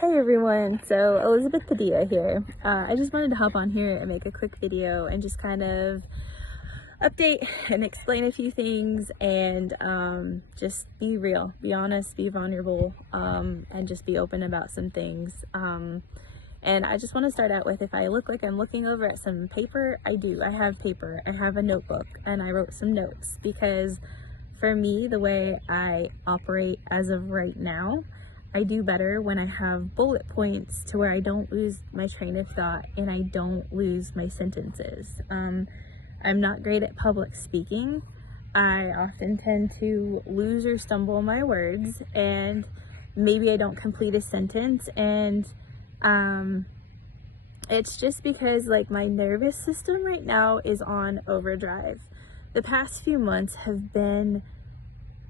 Hey everyone, so Elizabeth Padilla here. I just wanted to hop on here and make a quick video and just kind of update and explain a few things and just be real, be honest, be vulnerable, and just be open about some things. And I just want to start out with, if I look like I'm looking over at some paper, I do. I have paper, I have a notebook, and I wrote some notes because for me, the way I operate as of right now, I do better when I have bullet points to where I don't lose my train of thought and I don't lose my sentences. I'm not great at public speaking. I often tend to lose or stumble my words, and maybe I don't complete a sentence, and it's just because like my nervous system right now is on overdrive. The past few months have been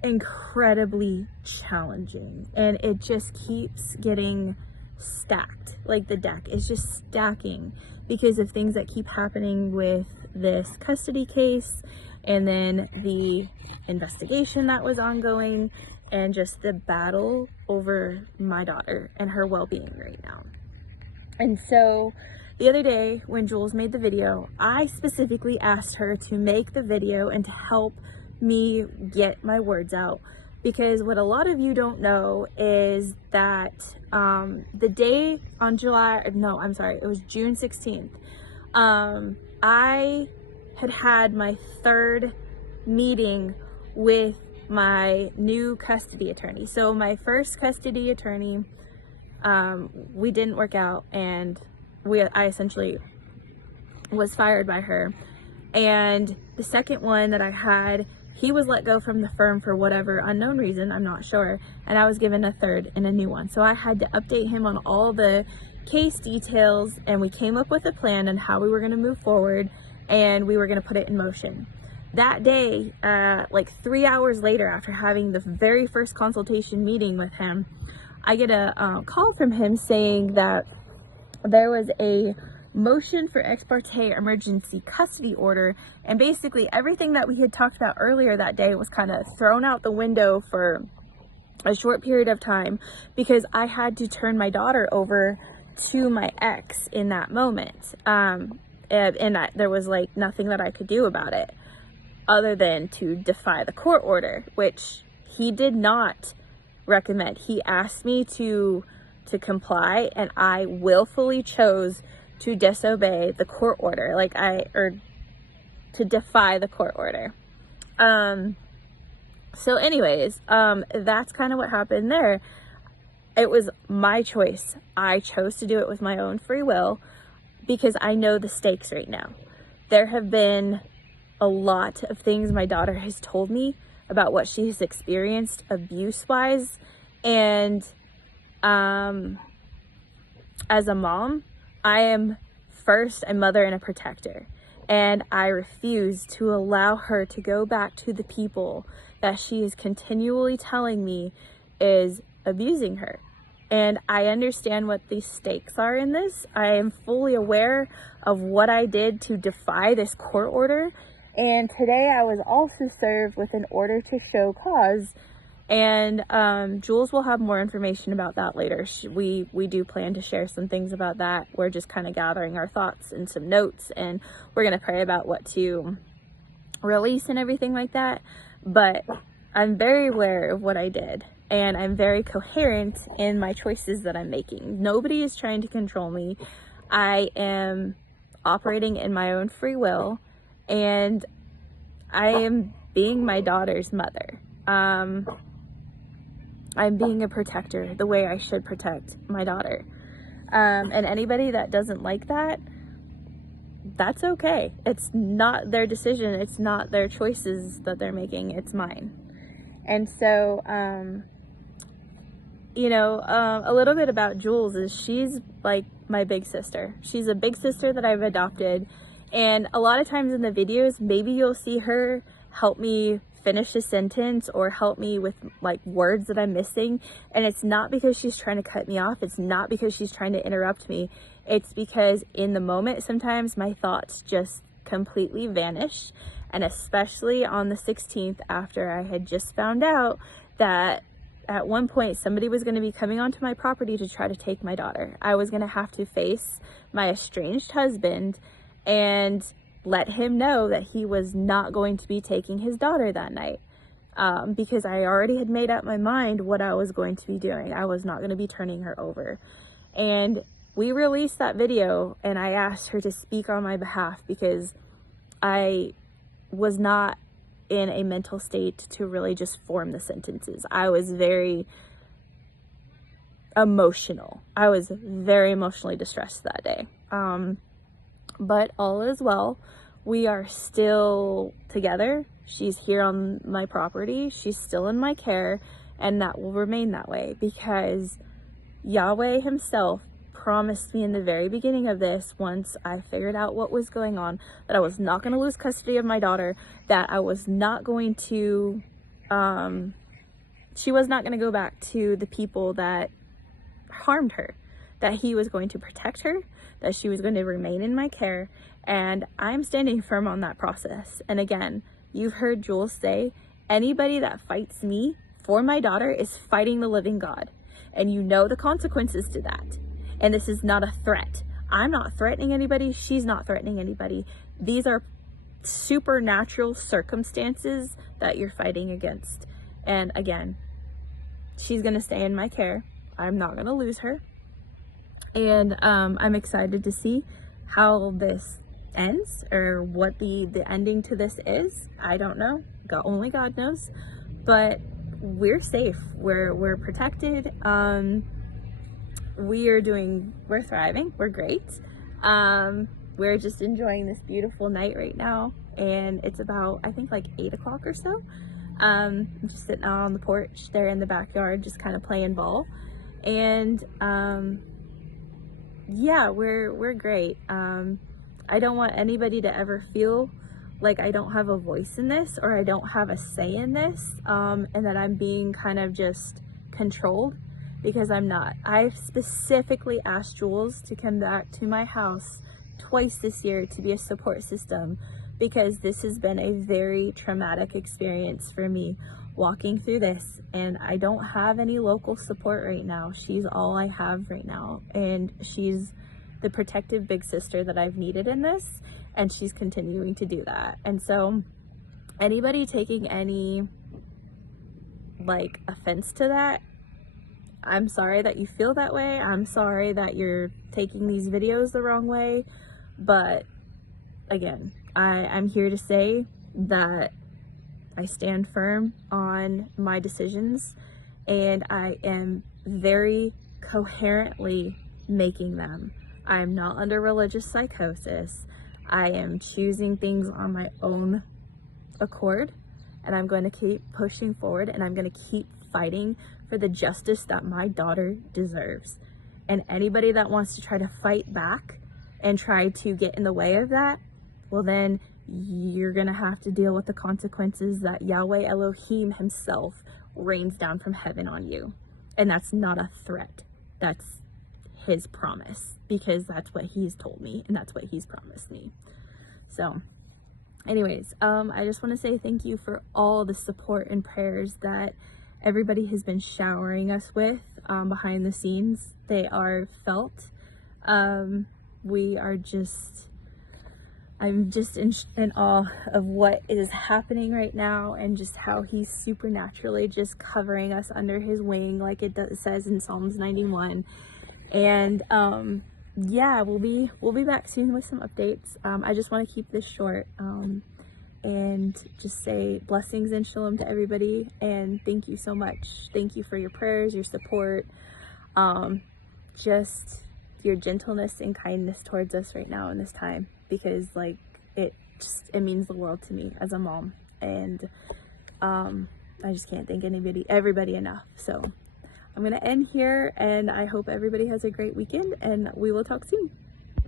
incredibly challenging, and it just keeps getting stacked. Like the deck is just stacking because of things that keep happening with this custody case, and then the investigation that was ongoing, and just the battle over my daughter and her well-being right now. And so the other day when Jules made the video, I specifically asked her to make the video and to help me get my words out, because what a lot of you don't know is that the day on it was June 16th, I had my third meeting with my new custody attorney. So my first custody attorney, we didn't work out, and I essentially was fired by her. And the second one that I had, he was let go from the firm for whatever unknown reason, I'm not sure, and I was given a third and a new one. So I had to update him on all the case details, and we came up with a plan on how we were going to move forward, and we were going to put it in motion. That day, like 3 hours later, after having the very first consultation meeting with him, I get a call from him saying that there was a motion for ex parte emergency custody order, and basically everything that we had talked about earlier that day was kind of thrown out the window for a short period of time, because I had to turn my daughter over to my ex in that moment, and there was like nothing that I could do about it other than to defy the court order, which he did not recommend. He asked me to comply, and I willfully chose to disobey the court order, or to defy the court order. So anyways, that's kind of what happened there. It was my choice. I chose to do it with my own free will because I know the stakes right now. There have been a lot of things my daughter has told me about what she has experienced abuse-wise, and as a mom, I am first a mother and a protector, and I refuse to allow her to go back to the people that she is continually telling me is abusing her. And I understand what the stakes are in this. I am fully aware of what I did to defy this court order, and today I was also served with an order to show cause. And Jules will have more information about that later. We do plan to share some things about that. We're just kind of gathering our thoughts and some notes, and we're going to pray about what to release and everything like that. But I'm very aware of what I did, and I'm very coherent in my choices that I'm making. Nobody is trying to control me. I am operating in my own free will, and I am being my daughter's mother. I'm being a protector the way I should protect my daughter. And anybody that doesn't like that, that's okay. It's not their decision. It's not their choices that they're making. It's mine. And so, a little bit about Jules is she's like my big sister. She's a big sister that I've adopted. And a lot of times in the videos, maybe you'll see her help me finish a sentence or help me with like words that I'm missing, and it's not because she's trying to cut me off. It's not because she's trying to interrupt me. It's because in the moment sometimes my thoughts just completely vanish, and especially on the 16th, after I had just found out that at one point somebody was going to be coming onto my property to try to take my daughter. I was going to have to face my estranged husband and let him know that he was not going to be taking his daughter that night, because I already had made up my mind what I was going to be doing. I was not going to be turning her over. And we released that video, and I asked her to speak on my behalf because I was not in a mental state to really just form the sentences. I was very emotional. I was very emotionally distressed that day. But all is well. We are still together. She's here on my property. She's still in my care, and that will remain that way because Yahweh himself promised me in the very beginning of this, once I figured out what was going on, that I was not going to lose custody of my daughter, that I was not going to, she was not going to go back to the people that harmed her, that he was going to protect her, that she was going to remain in my care, and I'm standing firm on that process. And again, you've heard Jules say, anybody that fights me for my daughter is fighting the living God, and you know the consequences to that. And this is not a threat. I'm not threatening anybody. She's not threatening anybody. These are supernatural circumstances that you're fighting against. And again, she's going to stay in my care. I'm not going to lose her. And I'm excited to see how this ends, or what the ending to this is. I don't know. Only God knows. But we're safe. We're protected. We're thriving. We're great. We're just enjoying this beautiful night right now, and it's about, I think, like 8 o'clock or so. I'm just sitting out on the porch there in the backyard, just kind of playing ball. And yeah, we're great. I don't want anybody to ever feel like I don't have a voice in this, or I don't have a say in this, and that I'm being kind of just controlled, because I'm not. I've specifically asked Jules to come back to my house twice this year to be a support system, because this has been a very traumatic experience for me walking through this, and I don't have any local support right now. She's all I have right now, and she's the protective big sister that I've needed in this, and she's continuing to do that. And so anybody taking any offense to that, I'm sorry that you feel that way. I'm sorry that you're taking these videos the wrong way. But again, I'm here to say that I stand firm on my decisions, and I am very coherently making them. I am not under religious psychosis. I am choosing things on my own accord, and I'm going to keep pushing forward, and I'm going to keep fighting for the justice that my daughter deserves. And anybody that wants to try to fight back and try to get in the way of that, well, then you're gonna have to deal with the consequences that Yahweh Elohim himself rains down from heaven on you. And that's not a threat. That's his promise, because that's what he's told me, and that's what he's promised me. So anyways, I just want to say thank you for all the support and prayers that everybody has been showering us with behind the scenes. They are felt. I'm just in awe of what is happening right now, and just how he's supernaturally just covering us under his wing, like it says in Psalms 91. And yeah, we'll be back soon with some updates. I just want to keep this short. And just say blessings and shalom to everybody, and thank you so much. Thank you for your prayers, your support, just your gentleness and kindness towards us right now in this time, because it means the world to me as a mom, and I just can't thank everybody enough. So I'm gonna end here, and I hope everybody has a great weekend, and we will talk soon.